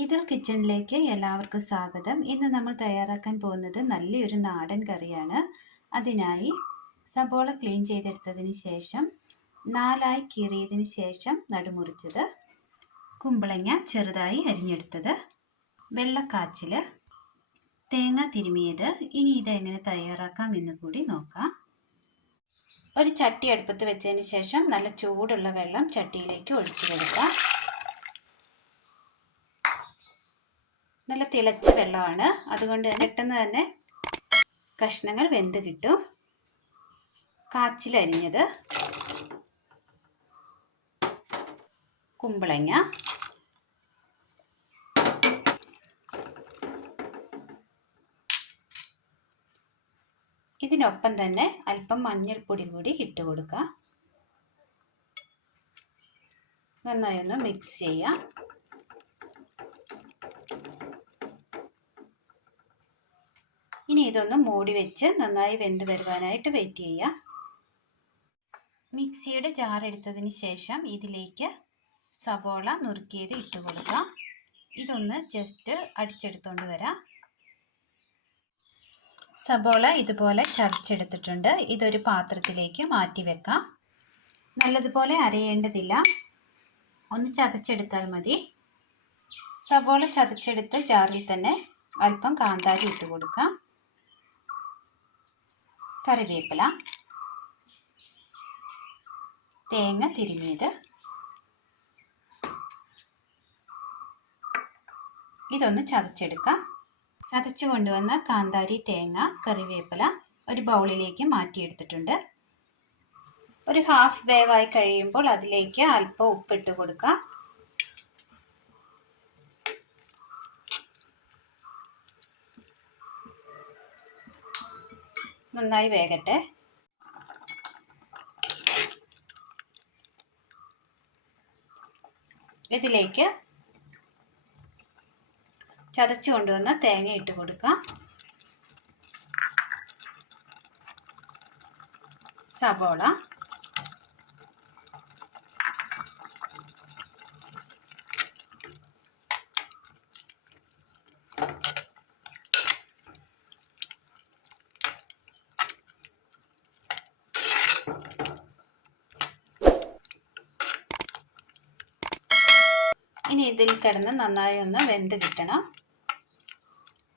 ഇതിൽ കിച്ചണിലേക്ക് എല്ലാവർക്കും സ്വാഗതം. ഇന്ന് നമ്മൾ തയ്യാറാക്കാൻ പോകുന്നത് നല്ലൊരു നാടൻ കറിയാണ്. അതിനായി സബോള ക്ലീൻ ചെയ്തെടുത്തതിന് ശേഷം 4 കീറിയതിന് ശേഷം നടുമുറിച്ചത്, കുമ്പളങ്ങ ചെറുതായി അരിഞ്ഞെടുത്തത്, വെള്ളക്കാച്ചിൽ, തേങ്ങ തിരുമിയത്. ഇനി ഇതെങ്ങനെ തയ്യാറാക്കാം എന്ന് കൂടി നോക്കാം. ഒരു ചട്ടി അടുപ്പത്ത് വെച്ചതിന് ശേഷം നല്ല ചൂടുള്ള വെള്ളം ചട്ടിയിലേക്ക് ഒഴിച്ചു കൊടുക്കാം. നല്ല തിളച്ച വെള്ളമാണ്, അതുകൊണ്ട് പെട്ടെന്ന് തന്നെ കഷ്ണങ്ങൾ വെന്ത് കിട്ടും. കാച്ചിലരിഞ്ഞത്, കുമ്പളങ്ങ, ഇതിനൊപ്പം തന്നെ അല്പം മഞ്ഞൾപ്പൊടി കൂടി ഇട്ട് കൊടുക്കുക. നന്നായി ഒന്ന് മിക്സ് ചെയ്യാം. ഇനി ഇതൊന്ന് മൂടി വെച്ച് നന്നായി വെന്ത് വരുവാനായിട്ട് വെയിറ്റ് ചെയ്യാം. മിക്സിയുടെ ജാർ എടുത്തതിന് ശേഷം ഇതിലേക്ക് സബോള നുറുക്കിയത് ഇട്ട് കൊടുക്കാം. ഇതൊന്ന് ജസ്റ്റ് അടിച്ചെടുത്തോണ്ട് വരാം. സബോള ഇതുപോലെ ചതച്ചെടുത്തിട്ടുണ്ട്. ഇതൊരു പാത്രത്തിലേക്ക് മാറ്റി വെക്കാം. നല്ലതുപോലെ അരയേണ്ടതില്ല, ഒന്ന് ചതച്ചെടുത്താൽ മതി. സബോള ചതച്ചെടുത്ത് ജാറിൽ തന്നെ അല്പം കാന്താരി ഇട്ട് കൊടുക്കാം. കറിവേപ്പില, തേങ്ങ തിരുമിയത്, ഇതൊന്ന് ചതച്ചെടുക്കാം. ചതച്ചു കൊണ്ടുവന്ന കാന്താരി, തേങ്ങ, കറിവേപ്പില ഒരു ബൗളിലേക്ക് മാറ്റിയെടുത്തിട്ടുണ്ട്. ഒരു ഹാഫ് വേവായി കഴിയുമ്പോൾ അതിലേക്ക് അല്പം ഉപ്പിട്ട് കൊടുക്കാം. നന്നായി വേകട്ടെ. ഇതിലേക്ക് ചതച്ചു കൊണ്ടുവന്ന തേങ്ങ ഇട്ട് കൊടുക്കാം. സബോള, ഇനി ഇതിൽ കിടന്ന് നന്നായി ഒന്ന് വെന്ത് കിട്ടണം.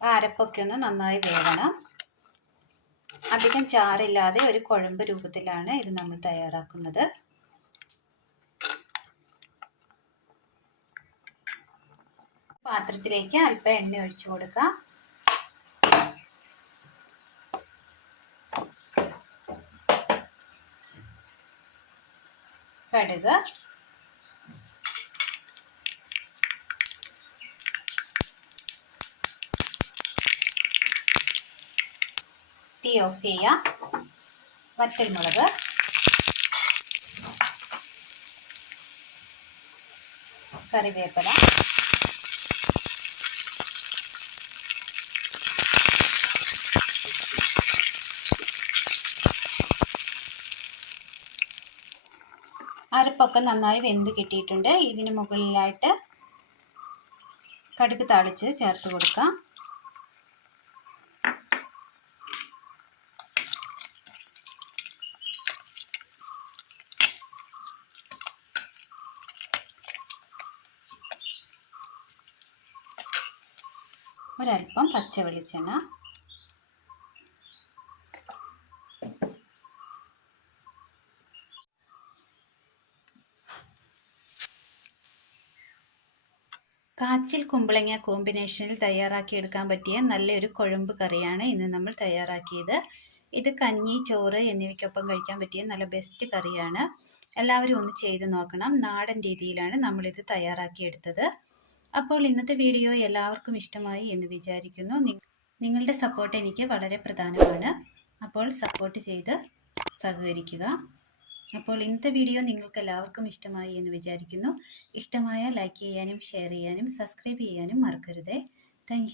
അരപ്പൊക്കെ ഒന്ന് നന്നായി വേവണം. അധികം ചാറില്ലാതെ ഒരു കുഴമ്പ് രൂപത്തിലാണ് ഇത് നമ്മൾ തയ്യാറാക്കുന്നത്. പാത്രത്തിലേക്ക് അല്പം എണ്ണ ഒഴിച്ചു കൊടുക്കാം. കടുക്, തീ ഓഫ് ചെയ്യാം. വറ്റൽമുളക്, കറിവേപ്പില, അരപ്പൊക്കെ നന്നായി വെന്ത് കിട്ടിയിട്ടുണ്ട്. ഇതിന് മുകളിലായിട്ട് കടുക് താളിച്ച് ചേർത്ത് കൊടുക്കാം. ഒരല്പം പച്ച വെളിച്ചെണ്ണ, കാച്ചിൽ കുമ്പളങ്ങ കോമ്പിനേഷനിൽ തയ്യാറാക്കിയെടുക്കാൻ പറ്റിയ നല്ലൊരു കുഴമ്പ് കറിയാണ് ഇന്ന് നമ്മൾ തയ്യാറാക്കിയത്. ഇത് കഞ്ഞി, ചോറ് എന്നിവയ്ക്കൊപ്പം കഴിക്കാൻ പറ്റിയ നല്ല ബെസ്റ്റ് കറിയാണ്. എല്ലാവരും ഒന്ന് ചെയ്ത് നോക്കണം. നാടൻ രീതിയിലാണ് നമ്മളിത് തയ്യാറാക്കിയെടുത്തത്. അപ്പോൾ ഇന്നത്തെ വീഡിയോ എല്ലാവർക്കും ഇഷ്ടമായി എന്ന് വിചാരിക്കുന്നു. നിങ്ങളുടെ സപ്പോർട്ട് എനിക്ക് വളരെ പ്രധാനമാണ്. അപ്പോൾ സപ്പോർട്ട് ചെയ്ത് സഹകരിക്കുക. അപ്പോൾ ഇന്നത്തെ വീഡിയോ നിങ്ങൾക്ക് എല്ലാവർക്കും ഇഷ്ടമായി എന്ന് വിചാരിക്കുന്നു. ഇഷ്ടമായ ലൈക്ക് ചെയ്യാനും ഷെയർ ചെയ്യാനും സബ്സ്ക്രൈബ് ചെയ്യാനും മറക്കരുതേ. താങ്ക്